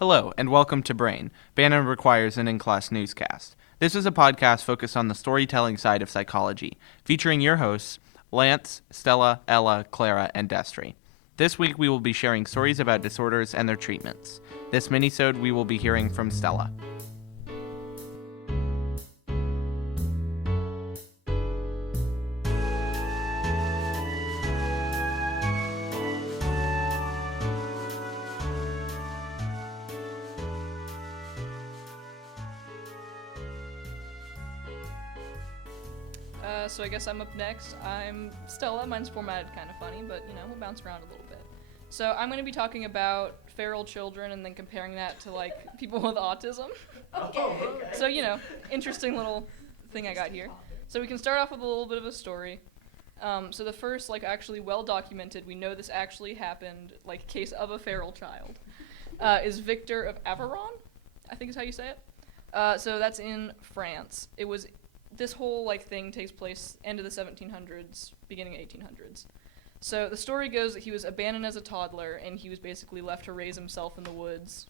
Hello, and welcome to B.R.A.I.N, B.R.A.I.N Requires an In-Class Newscast. This is a podcast focused on the storytelling side of psychology, featuring your hosts, Lance, Stella, Ella, Clara, and Destry. This week we will be sharing stories about disorders and their treatments. This mini-sode we will be hearing from Stella. So I guess I'm up next. I'm Stella. Mine's formatted kind of funny, but we'll bounce around a little bit. So I'm going to be talking about feral children and then comparing that to people with autism. Okay. So interesting little thing I got here. So we can start off with a little bit of a story. So the first actually well documented, we know this actually happened, case of a feral child, is Victor of Aveyron, I think is how you say it. So that's in France. This whole thing takes place end of the 1700s, beginning 1800s. So the story goes that he was abandoned as a toddler, and he was basically left to raise himself in the woods,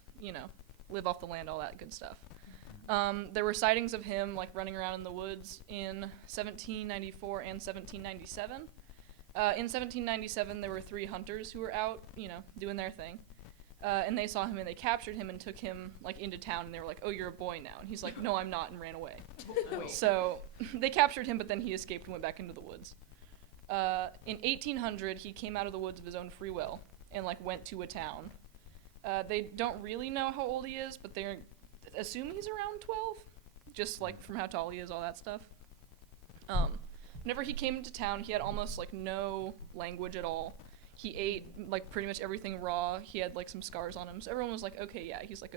live off the land, all that good stuff. There were sightings of him running around in the woods in 1794 and 1797. In 1797, there were 3 hunters who were out, doing their thing. And they saw him and they captured him and took him into town, and they were like, "Oh, you're a boy now." And he's like, "No, I'm not," and ran away. So they captured him, but then he escaped and went back into the woods. In 1800, he came out of the woods of his own free will and went to a town. They don't really know how old he is, but they assume he's around 12, just from how tall he is, all that stuff. Whenever he came into town, he had almost no language at all. He ate pretty much everything raw. He had some scars on him, so everyone was like, okay, yeah, he's a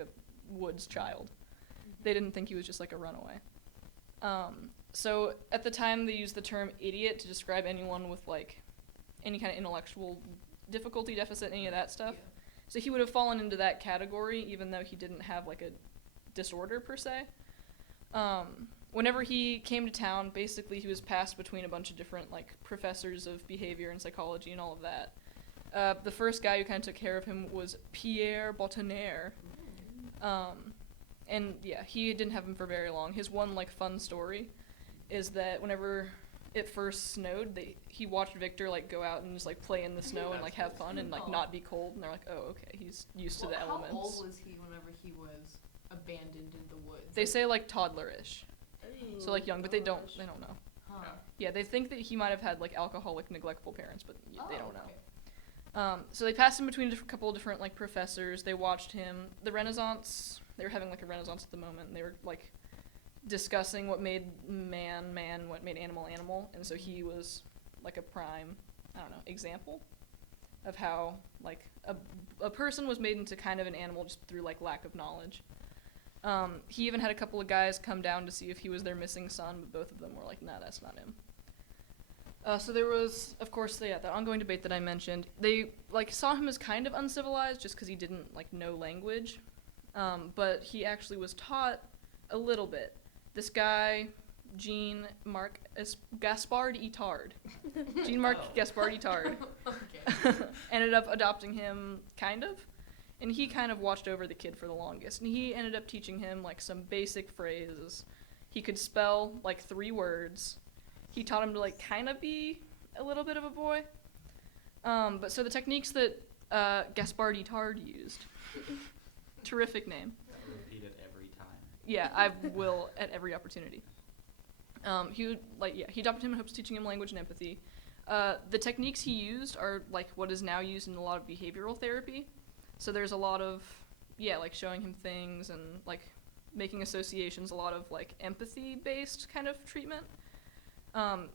woods child. They didn't think he was just a runaway. So at the time, they used the term idiot to describe anyone with any kind of intellectual difficulty, deficit, any of that stuff. Yeah. So he would have fallen into that category, even though he didn't have a disorder per se. Whenever he came to town, basically he was passed between a bunch of different professors of behavior and psychology and all of that. The first guy who kind of took care of him was Pierre Botanier. And yeah, he didn't have him for very long. His one fun story is that whenever it first snowed, he watched Victor go out and just play in the snow and have fun and not be cold. And they're like, oh, okay, he's used to the elements. How old was he whenever he was abandoned in the woods? They say toddlerish, so young, but they don't know. Huh. Yeah, they think that he might have had alcoholic, neglectful parents, but they don't know. Okay. So they passed him between a couple of different professors. They watched him. The Renaissance. They were having a Renaissance at the moment. And they were discussing what made man, what made animal, animal. And so he was a prime, example of how a person was made into kind of an animal just through lack of knowledge. He even had a couple of guys come down to see if he was their missing son, but both of them were nah, that's not him. So there was, of course, that ongoing debate that I mentioned. They saw him as kind of uncivilized just because he didn't know language, but he actually was taught a little bit. This guy, Jean-Marc Gaspard-Itard, Jean-Marc Gaspard-Itard, ended up adopting him, kind of, and he kind of watched over the kid for the longest. And he ended up teaching him some basic phrases. He could spell 3 words. He taught him to kind of be a little bit of a boy. But so the techniques that Gaspard-Itard used, terrific name. I'll repeat it every time. Yeah, I will at every opportunity. He adopted him in hopes of teaching him language and empathy. The techniques he used are what is now used in a lot of behavioral therapy. So there's a lot of showing him things and making associations, a lot of empathy based kind of treatment.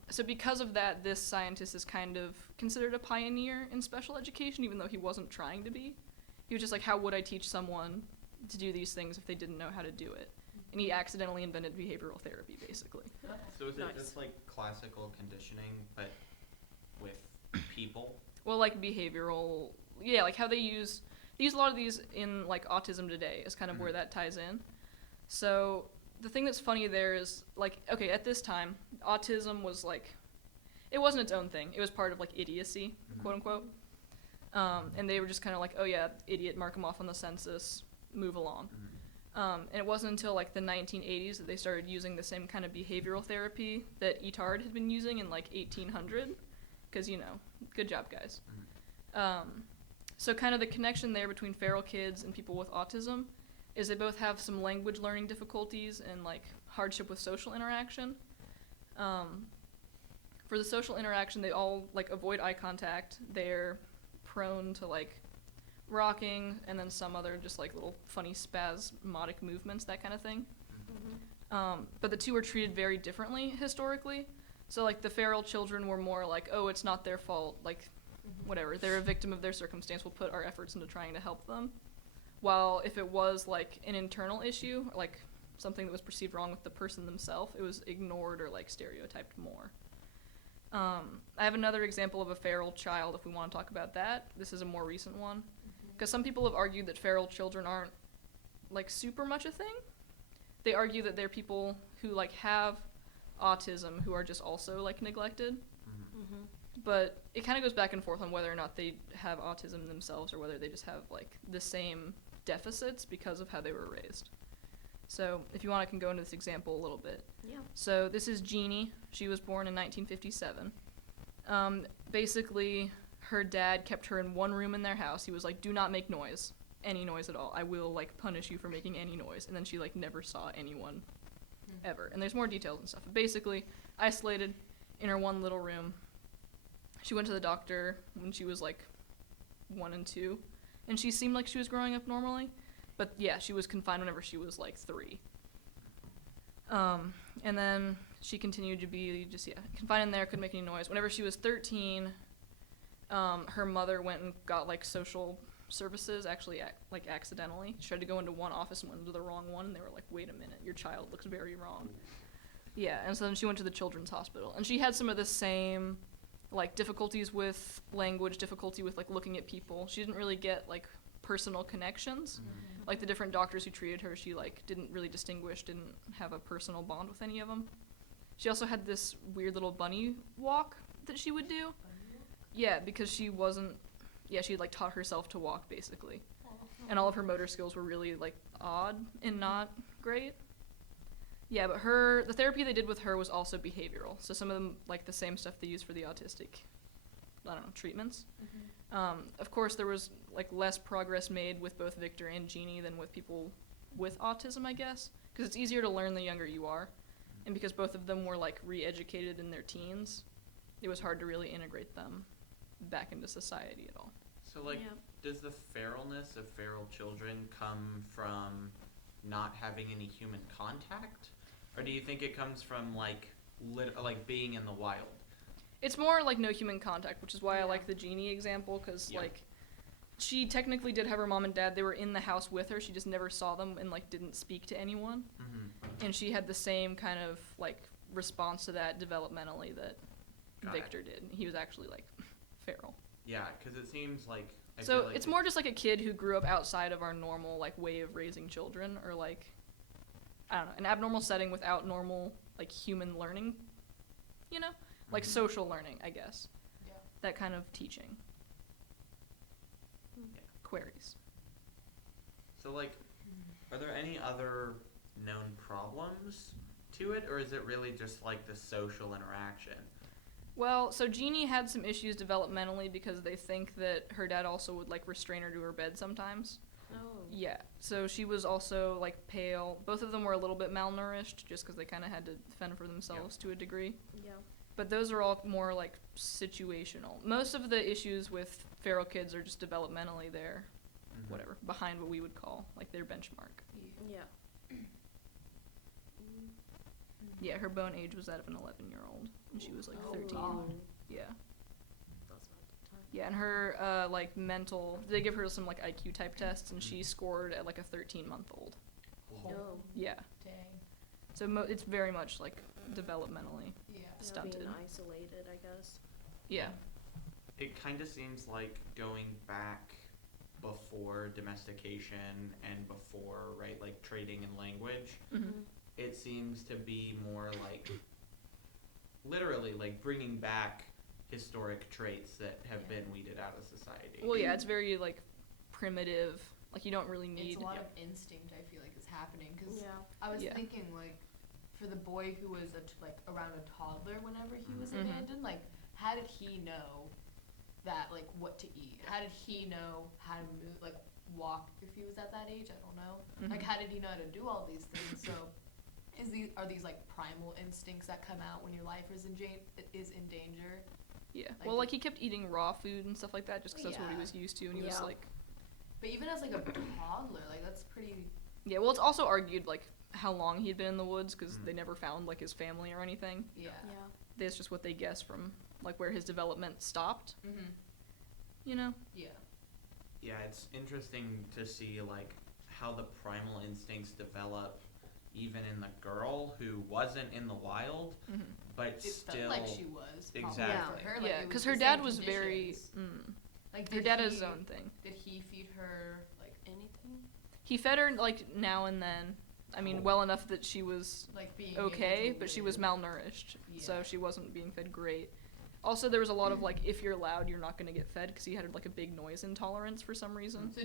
So because of that, this scientist is kind of considered a pioneer in special education, even though he wasn't trying to be. He was just how would I teach someone to do these things if they didn't know how to do it? And he accidentally invented behavioral therapy, basically. So is Nice. it just classical conditioning, but with people? Well, behavioral, how they use a lot of these in autism today is kind of where that ties in. So the thing that's funny there is okay, at this time, autism was it wasn't its own thing. It was part of idiocy, quote unquote. And they were just kind of oh yeah, idiot, mark him off on the census. move along. And it wasn't until like the 1980s that they started using the same kind of behavioral therapy that Itard had been using in like 1800, because, you know, good job, guys. So kind of the connection there between feral kids and people with autism is they both have some language learning difficulties and like hardship with social interaction. For the social interaction, they all like avoid eye contact. They're prone to like rocking and then some other just like little funny spasmodic movements, that kind of thing. But the two were treated very differently historically. So like the feral children were more like, oh, it's not their fault, like whatever, they're a victim of their circumstance, we'll put our efforts into trying to help them. While if it was like an internal issue, or like something that was perceived wrong with the person themselves, it was ignored or like stereotyped more. I have another example of a feral child if we want to talk about that. This is a more recent one. Because some people have argued that feral children aren't like super much a thing. They argue that they're people who like have autism who are just also like neglected. But it kind of goes back and forth on whether or not they have autism themselves or whether they just have like the same deficits because of how they were raised. So if you want, I can go into this example a little bit. Yeah. So this is Jeannie. She was born in 1957. Basically, her dad kept her in one room in their house. He was like, do not make noise, any noise at all. I will like punish you for making any noise. And then she like never saw anyone ever. And there's more details and stuff. But basically, isolated in her one little room. She went to the doctor when she was like 1 and 2, and she seemed like she was growing up normally. But yeah, she was confined whenever she was like 3. And then she continued to be just, confined in there, couldn't make any noise. Whenever she was 13, her mother went and got like social services, actually like accidentally. She tried to go into one office and went into the wrong one, and they were like, wait a minute, your child looks very wrong. Yeah, and so then she went to the children's hospital. And she had some of the same like difficulties with language, difficulty with like looking at people. She didn't really get like personal connections. Like the different doctors who treated her, she like didn't really distinguish, didn't have a personal bond with any of them. She also had this weird little bunny walk that she would do. Yeah, because she wasn't, she had like taught herself to walk basically. And all of her motor skills were really like odd and not great. Yeah, but the therapy they did with her was also behavioral. So some of them, like the same stuff they use for the autistic, treatments. Of course, there was like less progress made with both Victor and Jeannie than with people with autism, I guess. Because it's easier to learn the younger you are. And because both of them were like re-educated in their teens, it was hard to really integrate them back into society at all. So like, does the feralness of feral children come from not having any human contact? Or do you think it comes from like being in the wild? It's more like no human contact, which is why I like the Jeannie example, because like she technically did have her mom and dad. They were in the house with her. She just never saw them and like didn't speak to anyone. And she had the same kind of like response to that developmentally that Victor did. He was actually like feral. Yeah, because it seems like so it's more just like a kid who grew up outside of our normal like way of raising children, or like I don't know, an abnormal setting without normal like human learning, you know, like social learning, I guess. Yeah. That kind of teaching. Queries. So like, are there any other known problems to it, or is it really just like the social interaction? Well, so Jeannie had some issues developmentally because they think that her dad also would like restrain her to her bed sometimes. Oh. Yeah, so she was also like pale. Both of them were a little bit malnourished just because they kind of had to fend for themselves to a degree. Yeah. But those are all more like situational. Most of the issues with feral kids are just developmentally there, whatever, behind what we would call like their benchmark. Yeah. Yeah, her bone age was that of an 11-year-old, and she was like 13. Wow. Yeah. That's not the time. Yeah, and her like mental, they give her some like IQ type tests, and she scored at like a 13-month-old. Oh. Yeah. Dang. So it's very much like developmentally Yeah. stunted. Being isolated, I guess. Yeah. It kind of seems like going back before domestication and before, right, like trading in language. It seems to be more like literally like bringing back historic traits that have been weeded out of society. Well, yeah, it's very like primitive Like, you don't really need. It's a lot of instinct, I feel like, is happening. Because Yeah. I was Yeah. thinking, like, for the boy who was, like, around a toddler whenever he was Mhm. abandoned, like, how did he know that, like, what to eat? How did he know how to move, like, walk if he was at that age? I don't know. Mhm. Like, how did he know how to do all these things? So, are these, like, primal instincts that come out when your life is in danger? Yeah. Like Well, the- like, he kept eating raw food and stuff like that just because that's what he Yeah. was used to, and he was Yeah. like. But even as, like, a toddler, like, that's pretty... Yeah, well, it's also argued, like, how long he'd been in the woods, because they never found, like, his family or anything. Yeah. Yeah. That's just what they guess from, like, where his development stopped, Mm-hmm. you know? Yeah. Yeah, it's interesting to see like how the primal instincts develop even in the girl who wasn't in the wild, Mm-hmm. It but still felt like she was. Probably Exactly. For her, like, Yeah, it because was her the dad same was very. conditions. Like, Her did dad he, has his own thing. Did he feed her, like, Anything? He fed her, like, now and then. I mean, Oh. well enough that she was like being okay, able to but she was live? malnourished, so Yeah. she wasn't being fed great. Also, there was a lot of, like, if you're loud, you're not going to get fed, because he had, like, a big noise intolerance for some reason. So,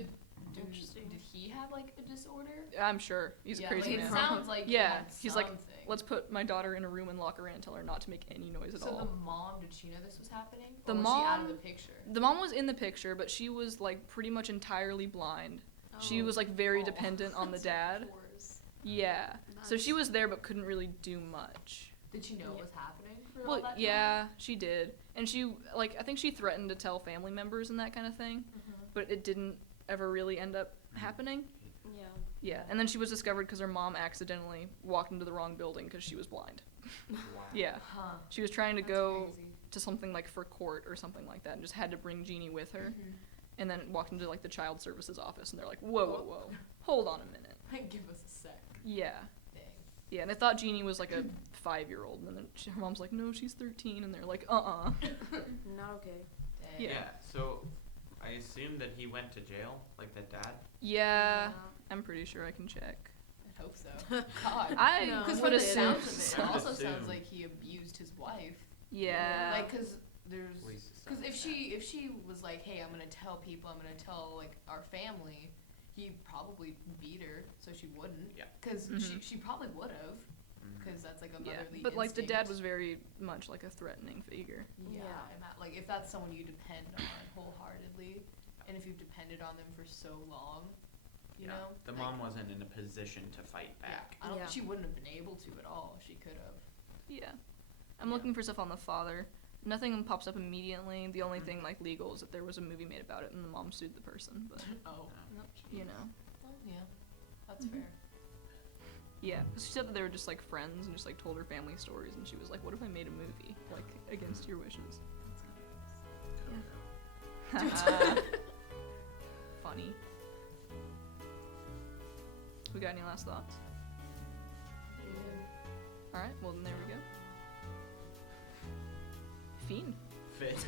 Interesting. did he have, like, a disorder? I'm sure. He's yeah, a crazy like, man. It sounds like he Yeah, had he's like, something. Let's put my daughter in a room and lock her in and tell her not to make any noise at So all. the mom, did she know this was happening? The or was she out of mom- the picture? The mom was in the picture, but she was, like, pretty much entirely blind. She Oh. was, like, very Oh. dependent on the That's dad. worse. Yeah. So she That's- was there but couldn't really do much. Did she know what Yeah. was happening for all Well, that time? yeah, she did. And she, like, I think she threatened to tell family members and that kind of thing, Mhm. but it didn't ever really end up happening. Yeah. Yeah. And then she was discovered because her mom accidentally walked into the wrong building because she was blind. wow. Yeah. Huh. She was trying to That's go crazy. to something, like, for court or something like that and just had to bring Jeannie with her. Mhm. And then walked into, like, the child services office and they're like, whoa. Hold on a minute. Give us a sec. Yeah. Dang. Yeah, and I thought Jeannie was, like, a 5-year-old, and then her mom's like, no, she's 13, and they're like, Not okay. Dang. Yeah. So I assume that he went to jail, like the dad. Yeah, I'm pretty sure I can check. I hope so. God. I No. Because would from the assume sounds of it, so. it I would also assume. sounds like he abused his wife. Yeah. Like, cause there's, At least it cause sounds if like that. she was like, hey, I'm gonna tell people, I'm gonna tell like our family, he probably beat her so she wouldn't. Yeah. Cause Mhm. she probably would have, Mhm. cause that's like a Yeah, motherly but, like, the dad instinct. was very much, like, a threatening figure. Yeah, Yeah. and that, like if that's someone you depend on wholeheartedly, and if you've depended on them for so long, you Yeah. know. The like, mom wasn't in a position to fight Yeah, back. I don't. Yeah. She wouldn't have been able to at all. She could have. Yeah. I'm Yeah. looking for stuff on the father. Nothing pops up immediately. The only thing, like, legal is that there was a movie made about it and the mom sued the person, but, Oh. you know. Well, yeah, that's Mhm. fair. Yeah, 'cause she said that they were just, like, friends and just, like, told her family stories, and she was like, what if I made a movie, like, against your wishes? Funny. We got any last thoughts? Alright, well then there we go. Fiend. Fit.